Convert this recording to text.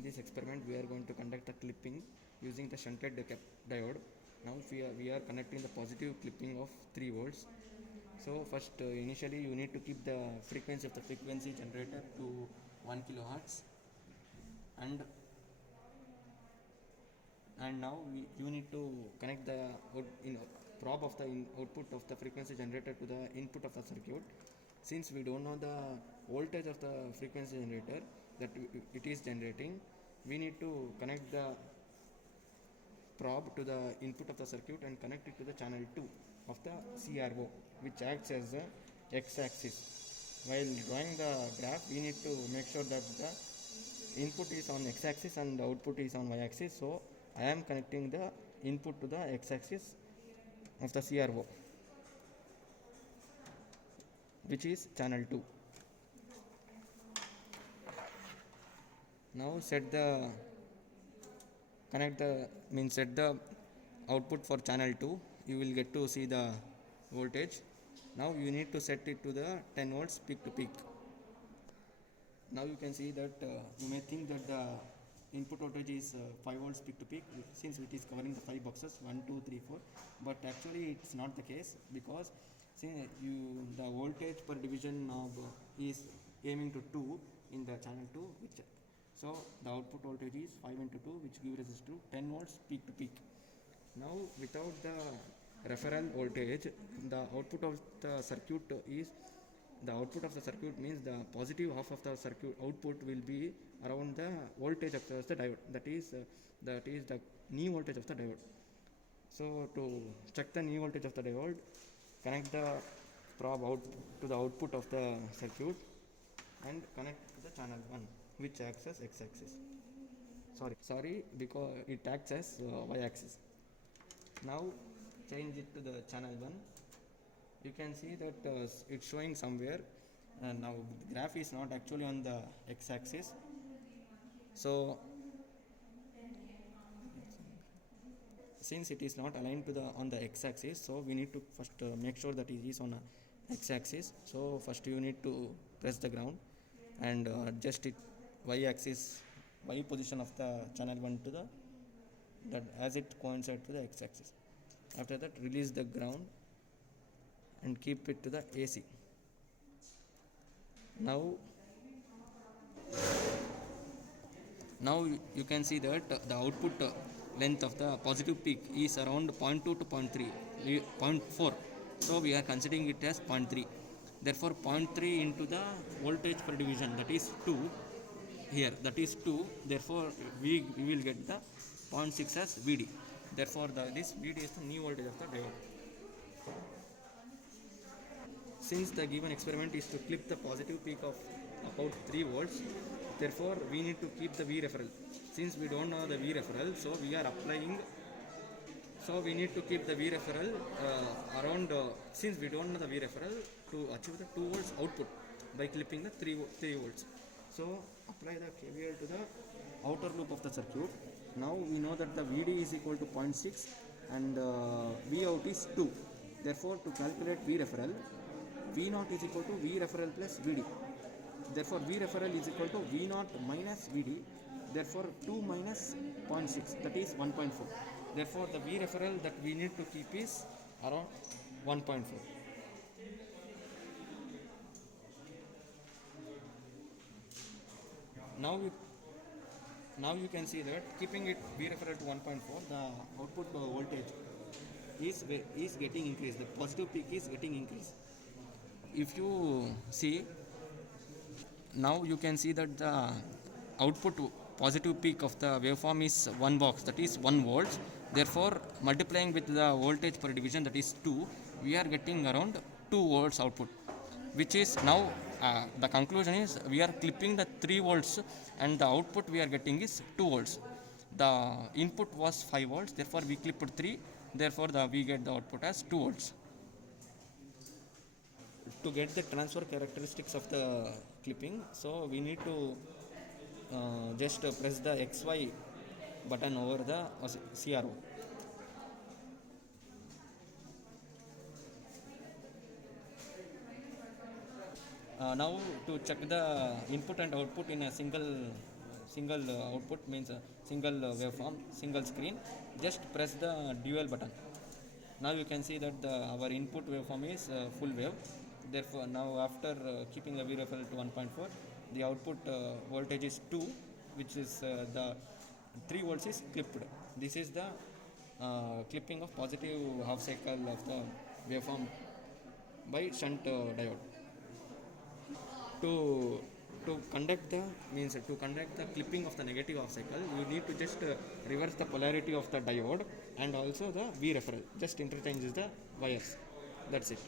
In this experiment we are going to conduct the clipping using the shunted diode. Now we are connecting the positive clipping of 3 volts. So first initially you need to keep the frequency of the frequency generator to 1 kilohertz, and now you need to connect the probe of the output of the frequency generator to the input of the circuit. Since we don't know the voltage of the frequency generator that it is generating, we need to connect the probe to the input of the circuit and connect it to the channel 2 of the CRO, which acts as the x-axis. While drawing the graph, we need to make sure that the input is on x-axis and the output is on y-axis. So I am connecting the input to the x-axis of the CRO, which is channel 2. Now set the output for channel 2. You will get to see the voltage. Now you need to set it to the 10 volts peak to peak. Now you can see that you may think that the input voltage is 5 volts peak to peak, since it is covering the 5 boxes 1, 2, 3, 4, but actually it's not the case, because since the voltage per division knob is aiming to 2 in the channel 2, so the output voltage is 5 into 2, which gives us to 10 volts peak to peak. Now without the referral voltage, the output of the circuit means the positive half of the circuit output will be around the voltage of the diode, that is the knee voltage of the diode. So to check the knee voltage of the diode, connect the probe out to the output of the circuit and connect to the channel 1, which acts as x-axis. Sorry, because it acts as y-axis. Now change it to the channel 1. You can see that it's showing somewhere. Now the graph is not actually on the x-axis. So since it is not aligned to on the x-axis, so we need to first make sure that it is on a x-axis. So first you need to press the ground and adjust it y position of the channel 1 to that as it coincides to the x-axis. After that, release the ground and keep it to the AC. Now you can see that the output length of the positive peak is around 0.2 to 0.4. So we are considering it as 0.3. Therefore 0.3 into the voltage per division, that is 2 here, that is 2. Therefore we will get the 0.6 as VD. Therefore this VD is the knee voltage of the diode. Since the given experiment is to clip the positive peak of about 3 volts, therefore we need to keep the V referral. Since we don't know the V referral, so we are applying. So we need to keep the V referral around. Since we don't know the V referral, to achieve the 2 volts output by clipping the 3 volts. So apply the KVL to the outer loop of the circuit. Now we know that the VD is equal to 0.6 and V out is 2. Therefore, to calculate V referral, V0 is equal to V referral plus VD. Therefore, V referral is equal to V0 minus VD. Therefore, 2 minus 0.6, that is 1.4. Therefore, the V referral that we need to keep is around 1.4. Now you can see that keeping it V referral to 1.4, the output voltage is getting increased. The positive peak is getting increased. If you see, now you can see that the output positive peak of the waveform is 1 box, that is 1 volts. Therefore, multiplying with the voltage per division, that is 2, we are getting around 2 volts output, which is now the conclusion is we are clipping the 3 volts and the output we are getting is 2 volts. The input was 5 volts, therefore we clipped 3, therefore we get the output as 2 volts. To get the transfer characteristics of the clipping, so we need to just press the XY button over the CRO. Now to check the input and output in a single single output means single waveform, single screen, just press the dual button. Now you can see that our input waveform is full wave. Therefore now after keeping the Vref to 1.4, the output voltage is 2, which is the 3 volts is clipped. This is the clipping of positive half cycle of the waveform by shunt diode. To conduct the clipping of the negative half cycle, you need to just reverse the polarity of the diode and also the V referral. Just interchanges the wires. That's it.